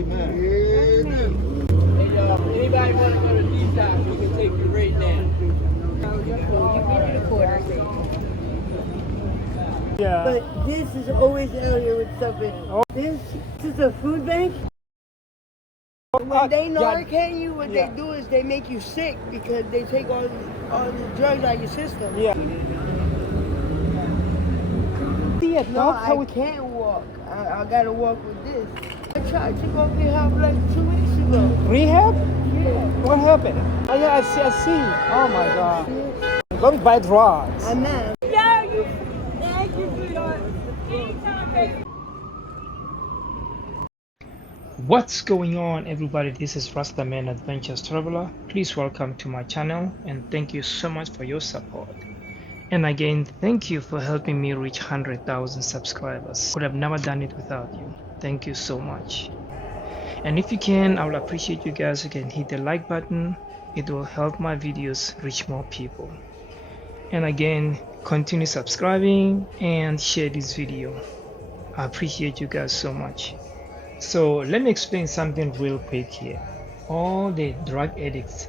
Hey, anybody want to go to detox, we can take you right now. You get it a quarter. Yeah. But this is always out here with stuff in it. Oh. This is a food bank. When they narcan you, what they do is they make you sick because they take all the drugs out of your system. Yeah. See a No, doctor I with can't walk. I gotta walk with this. I tried to go rehab like 2 weeks ago. rehab? Yeah. What happened? Oh yeah, I see. Oh my god. Don't buy drugs. I'm mad. Yeah, you. Thank you, sweetheart. Anytime, baby. What's going on, everybody? This is Rastaman Adventures Traveler. Please welcome to my channel and thank you so much for your support. And again, thank you for helping me reach 100,000 subscribers. Could have never done it without you. Thank you so much. And if you can, I will appreciate you guys who can hit the like button. It will help my videos reach more people. And again, continue subscribing and share this video. I appreciate you guys so much. So let me explain something real quick here. All the drug addicts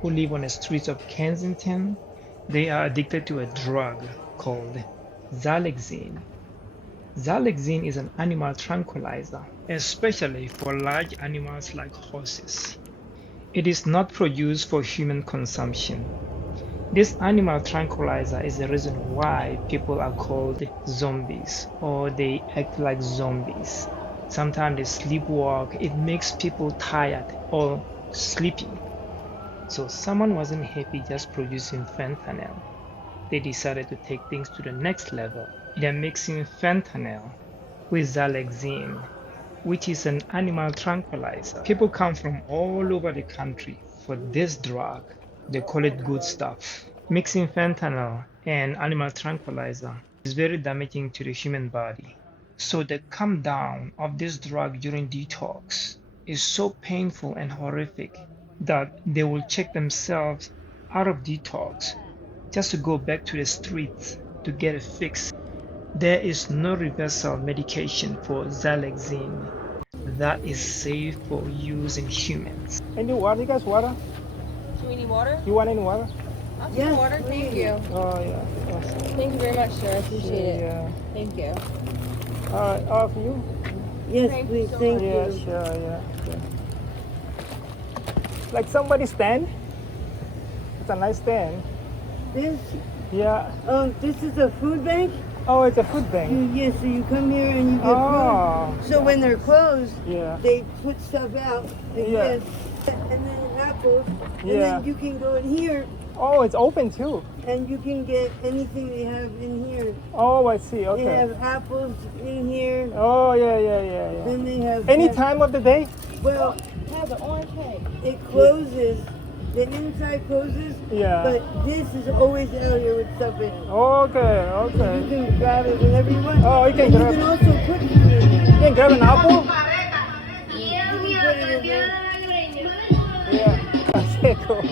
who live on the streets of Kensington, they are addicted to a drug called Xylazine. Xylazine is an animal tranquilizer, especially for large animals like horses. It is not produced for human consumption. This animal tranquilizer is the reason why people are called zombies, or they act like zombies. Sometimes they sleepwalk. It makes people tired or sleepy. So someone wasn't happy just producing fentanyl. They decided to take things to the next level. They're mixing fentanyl with Xylazine, which is an animal tranquilizer. People come from all over the country for this drug. They call it good stuff. Mixing fentanyl and animal tranquilizer is very damaging to the human body. So the calm down of this drug during detox is so painful and horrific that they will check themselves out of detox just to go back to the streets to get a fix. There is no reversal medication for Xylazine that is safe for use in humans. Any water? You guys water? Do we need water? You want any water? I'll take Yes, water. Thank you. Oh yeah. Yes. Thank you very much, sir. I appreciate it. Yeah. Thank you. For you? Yes, Thank please. you so Thank Yeah, you. sure, yeah. Like somebody stand. It's a nice stand. This, Yeah. this is a food bank. Oh, it's a food bank. So you come here and you get Oh. food. So when they're closed, Yeah. they put stuff out like Yeah. this, and then apples, and Yeah. then you can go in here Oh, it's open too. and you can get anything they have in here. Oh, I see. They Okay. have apples in here. Oh, yeah. Then they have Any time of the day? Well, Has an orange cake. it closes. The inside closes. Yeah. But this is always out here with stuff in it. Okay, You okay. can grab it whenever you want. Oh, you can And grab- you can also put food in there. You can grab an apple? You can put it in there. Yeah. Okay, cool.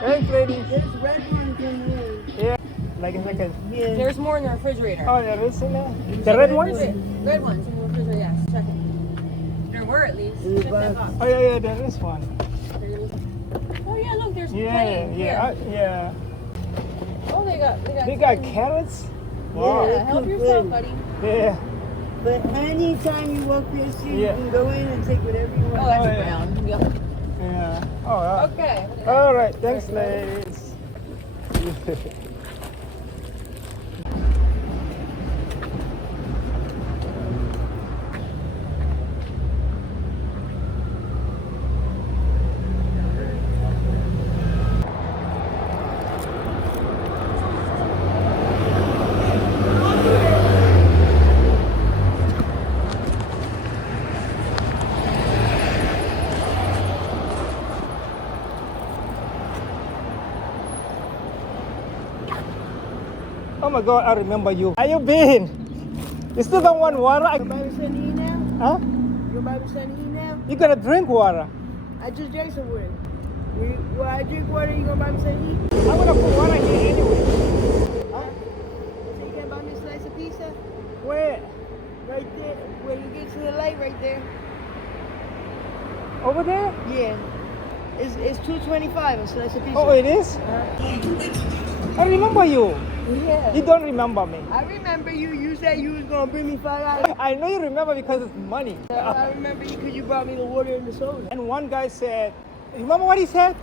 Thanks, ladies. There's red ones in here. Yeah. Like a. Yeah. There's more in the refrigerator. Oh, there is in there. The red ones? Red ones in the refrigerator. Yes. Check it. There were at least. In the Check that box. box. Oh, yeah, there is one. Oh yeah, look, there's Yeah, plenty. yeah, Here. yeah. Oh, they got. They got plenty. carrots? Yeah. Wow. Yeah, help yourself, buddy. Yeah. But anytime you walk this street, Yeah. you can go in and take whatever you want. Oh, that's Oh, yeah. brown. Yep. Yeah. Oh, wow. Okay. All right. Thanks, ladies. Oh my God, I remember you. How you been? You still don't want water? Your Bible said to eat now? Huh? Your Bible said to eat now? You gotta drink water. I just drank some water. Well, I drink water, you gonna buy me some to eat? I'm gonna put water here anyway. Huh? So you can buy me a slice of pizza? Where? Right there. When you get to the light right there. Over there? Yeah. It's $2.25 a slice of pizza. Oh, it is? I remember you. Yeah. You don't remember me. I remember you. You said you was gonna bring me $5. I know you remember because it's money. I remember you because you brought me the water and the soda. And one guy said, remember what he said?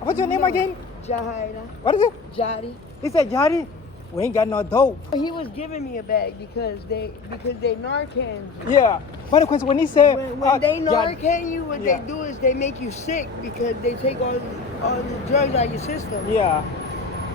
What's your name again? Jahida. What is it? Jadi. He said, Jari, we ain't got no dope. He was giving me a bag because they Narcan. Yeah. But of course, when he said, When they Jari- Narcan you, what Yeah. they do is they make you sick because they take all the drugs out of your system. yeah.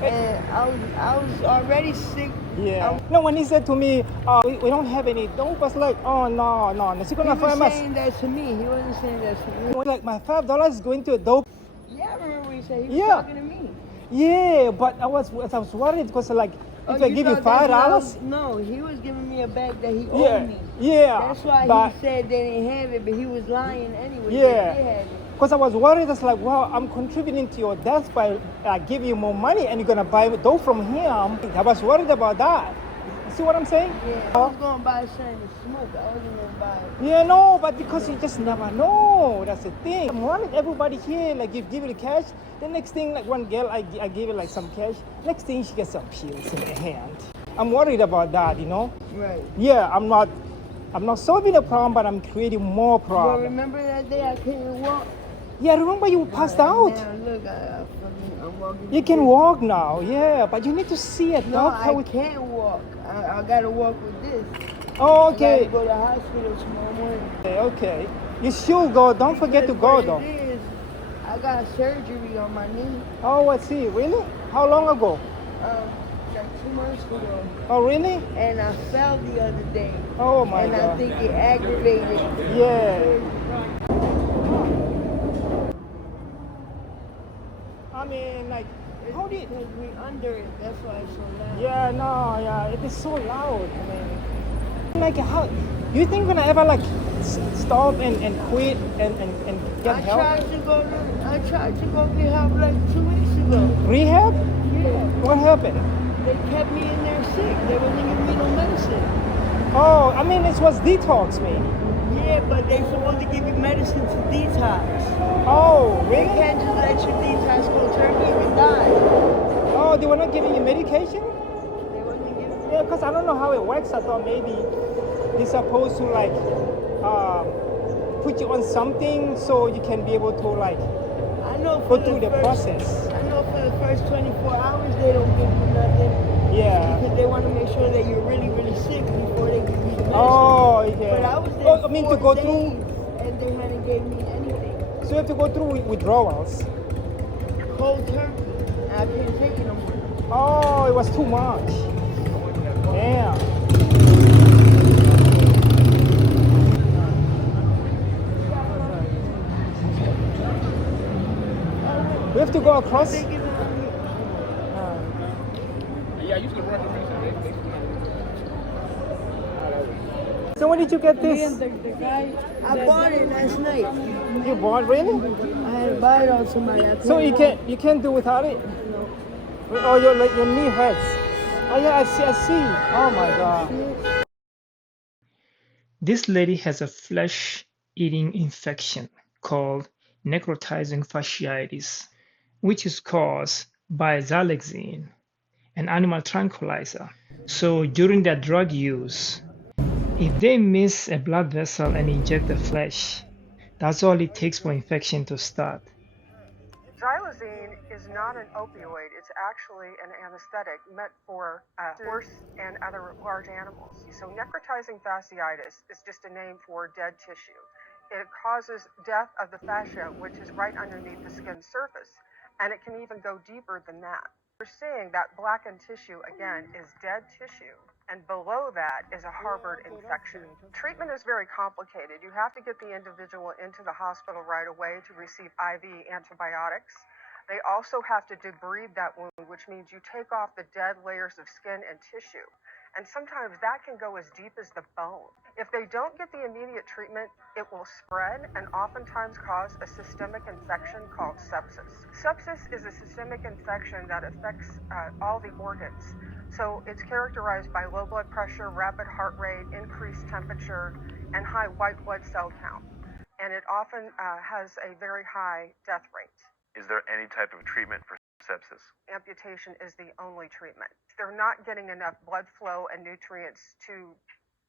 And I was already sick. Yeah. No, when he said to me, we don't have any dope, I was like, oh, no. She's He gonna was find us. saying that to me. He wasn't saying that to It you. was like, my $5 is going to a dope. Yeah, I remember what he said. He was Yeah. talking to me. Yeah, but I was worried because like, if I give you thought that's what I $5, was- No, he was giving me a bag that he yeah, owed me. yeah. That's why but, he said they didn't have it, but he was lying anyway. Yeah. They had it. Because I was worried, it's like, well, I'm contributing to your death by giving you more money and you're gonna buy dope from him. I was worried about that. You see what I'm saying? Yeah, I was going to buy something to smoke. I wasn't going to buy it. Yeah, no, but because you just never know. That's the thing. I'm worried everybody here, like, you give you the cash, the next thing, like one girl, I give her like some cash, next thing she gets some pills in her hand. I'm worried about that, you know? Right. Yeah, I'm not solving the problem, but I'm creating more Well, problems. remember that day I couldn't walk? Yeah, remember you passed out. Now, look, I'm walking. You can walk now, yeah, but you need to see a No, doctor. I can't walk. I got to walk with this. Oh, I got to okay. go to the hospital tomorrow morning. Okay. You should go. Don't forget to go, Because though. what it is, I got surgery on my knee. Oh, I see. Really? How long ago? Like 2 months ago. Oh, really? And I fell the other day. Oh, my and I God. think it aggravated. Yeah. I mean, like, how did... Because we under it. That's why it's so loud. Yeah, no, yeah, it is so loud. I mean, like, how... You think when I ever, like, stop and quit and get help? I tried to go get help like 2 weeks ago. Rehab? Yeah. What happened? They kept me in there sick. They wouldn't give me no medicine. Oh, I mean, it was detox, me. Yeah, but they supposed to give you medicine to detox. Oh, They really? can't just let your detox go turkey and die. Oh, they were not giving you medication? They wasn't giving me. Yeah, because I don't know how it works. I thought maybe they're supposed to like put you on something so you can be able to like I know go for through the first, process. I know for the first 24 hours they don't give you nothing. Yeah. Because they want to make sure that you're really, really sick before they give you the medicine. Oh, yeah. But I was there Oh, I mean to 4 go days, through. and they hadn't gave me anything. So you have to go through withdrawals. Cold turkey. And I couldn't take it no more. Oh, it was too much. Damn. We have to go across. They give it on me. Yeah, I used to run the research. So when did you get this? The guy. I bought it last night. You bought really? I had to buy it on somebody. I So couldn't you can't do without it? Oh, your knee hurts. Oh yeah, I see. Oh my God. This lady has a flesh-eating infection called necrotizing fasciitis, which is caused by Xylazine, an animal tranquilizer. So during their drug use, if they miss a blood vessel and inject the flesh, that's all it takes for infection to start. Xylazine is not an opioid. It's actually an anesthetic meant for horse and other large animals. So necrotizing fasciitis is just a name for dead tissue. It causes death of the fascia, which is right underneath the skin surface, and it can even go deeper than that. We're seeing that blackened tissue, again, is dead tissue, and below that is a harbored infection. Treatment is very complicated. You have to get the individual into the hospital right away to receive IV antibiotics. They also have to debride that wound, which means you take off the dead layers of skin and tissue. And sometimes that can go as deep as the bone. If they don't get the immediate treatment, it will spread and oftentimes cause a systemic infection called sepsis. Sepsis is a systemic infection that affects all the organs. So it's characterized by low blood pressure, rapid heart rate, increased temperature, and high white blood cell count. And it it often has a very high death rate. Is there any type of treatment for sepsis? Amputation is the only treatment. They're not getting enough blood flow and nutrients to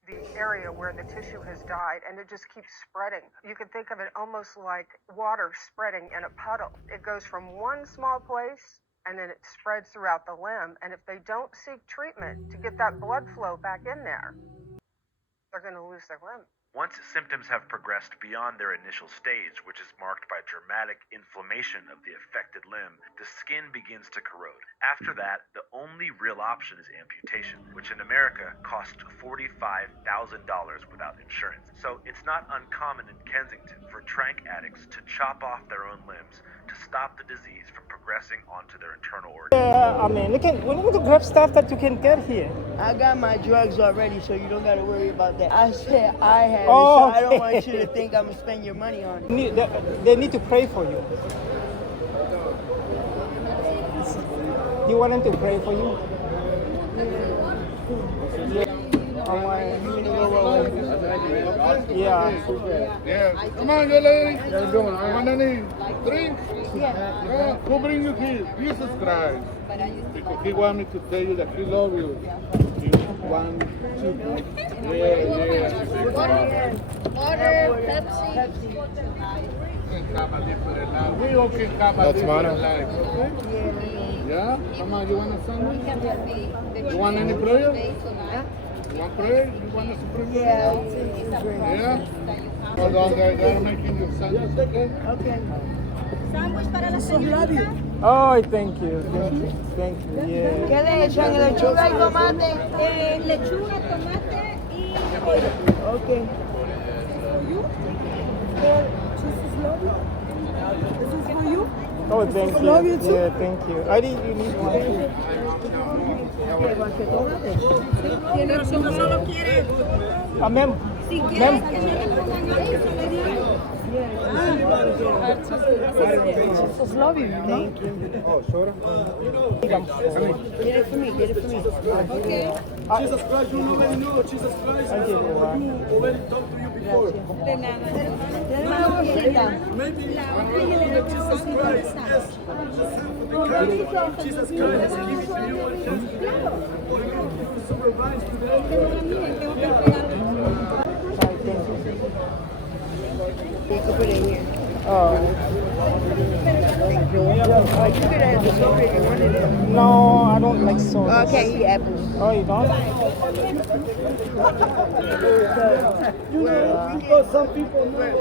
the area where the tissue has died, and it just keeps spreading. You can think of it almost like water spreading in a puddle. It goes from one small place and then it spreads throughout the limb, and if they don't seek treatment to get that blood flow back in there, they're going to lose their limb. Once symptoms have progressed beyond their initial stage, which is marked by dramatic inflammation of the affected limb, the skin begins to corrode. After that, the only real option is amputation, which in America costs $45,000 without insurance. So it's not uncommon in Kensington for tranq addicts to chop off their own limbs to stop the disease from progressing onto their internal organs. I mean, we need to grab stuff that you can get here. I got my drugs already, so you don't got to worry about that. I said I have it, Oh, so I don't okay. want you to think I'm going to spend your money on it. They need to pray for you. Do you want them to pray for you? Yeah. Yeah. Come on, good lady. How you doing? I want any drink? Yeah. Who bring you here? Jesus Christ. Because he want me to tell you that he loves you. He want to. Yeah. Water, Pepsi. We all can have a different life, okay? Yeah? Come on, you want something? You want any prayer? You want prayer? You want us to pray? Yeah? Hold on, guys. I'm making you sandwich, okay? Okay. Sándwich para la señorita. Oh, thank you. Thank you. Yeah. ¿Qué le echan? ¿Lechuga y tomate? Lechuga, tomate y... Okay. This is for you. Oh, thank you. Love you too. Yeah, thank you. I think you need one. Tiene, si no solo quiere, Ma'am. si quiere Ma'am. que no le pongan ahí, se le dio. Jesus love you. Thank you. Oh, sure. Get it for me. Get it for me. Okay. Jesus Christ, you already know Jesus Christ. Thank you. Already talked to you before. De nada. Dale una bolsita. Maybe La otra y le doy Jesus Christ Jesus Christ is giving to you a chance. Or you can give you some advice today. tengo que entregarle. You can put it here. Oh. You could have the soda if you wanted it. No, I don't like soda. Okay, eat apples. Oh, you don't?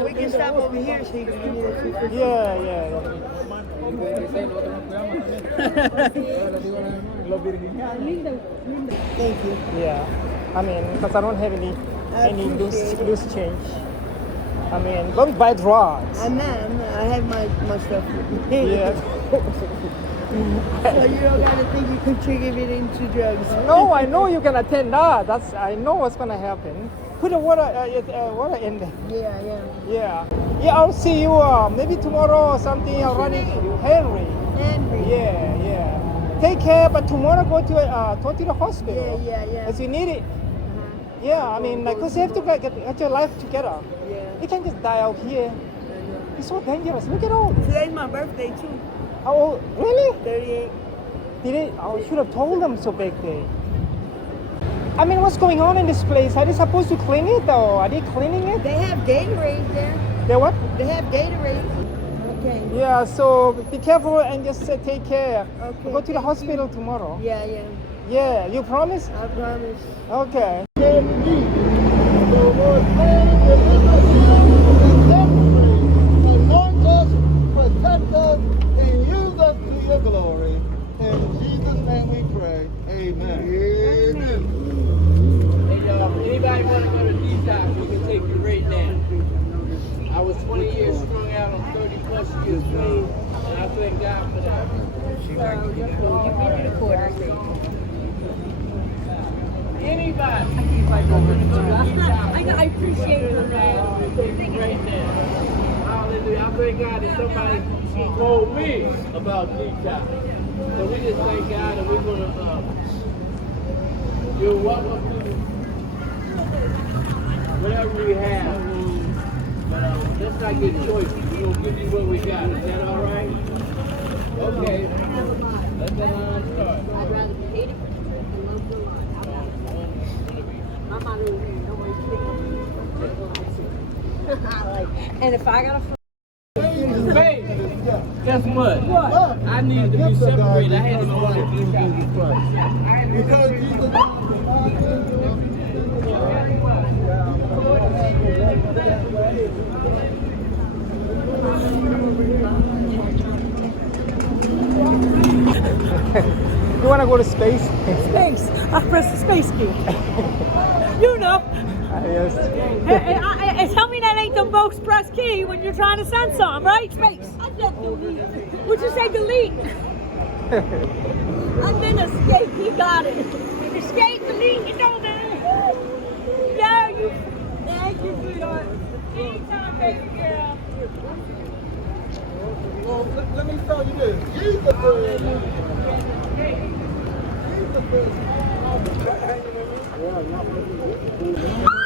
We can stop over here so you can get it. Yeah. Thank you. Yeah. I mean, because I don't have any loose change. I mean, don't buy drugs. I'm not. I have my stuff. Yeah. So you don't gotta think you contribute into drugs. No, I know you can attend that. I know what's gonna happen. Put the water in there. Yeah. Yeah, I'll see you maybe tomorrow or something. I'll run into you. Henry. Yeah. Take care, but tomorrow go to the hospital. Yeah. Because you need it. Yeah, I mean, like, because you have to get your life together. Yeah. You can't just die out here. It's so dangerous. Look at all. Today's my birthday too. How old? Really? 38. I should have told them so back then. I mean, what's going on in this place? Are they supposed to clean it or are they cleaning it? They have Gatorade there. They what? They have Gatorade. Okay. Yeah, so be careful and just take care. Okay, We'll go to the thank hospital tomorrow. Yeah. Yeah, you promise? I promise. Okay. Anoint us, protect us, and use us to your glory. In Jesus' name we pray. Amen. Hey, anybody want to go to detox, we can take you right now. I was 20 years strung out on 30 plus years clean, and I thank God for that. Anybody? I appreciate her, man. Right now. Hallelujah. I thank God that somebody told me about detox. So we just thank God and we're going to, you're welcome to whatever we have. But let's not get choices. We're gonna give you what we got. Is that all right? Okay. Let the line start. I'd rather be 80% than love your life. My mother was here. Nobody's picking. And if I got a Babe, guess what? what? I needed to be separated. I had to go on the You want to go to space? Space. I press the space key. You know. Yes. Tell me that ain't the most pressed key when you're trying to send something, right? Space. I just delete. Would you say delete? And then escape. You got it. Escape, delete. You know that. Yeah, you. Thank you, sweetheart. Anytime, baby girl. Well, let me tell you this. Jesus is.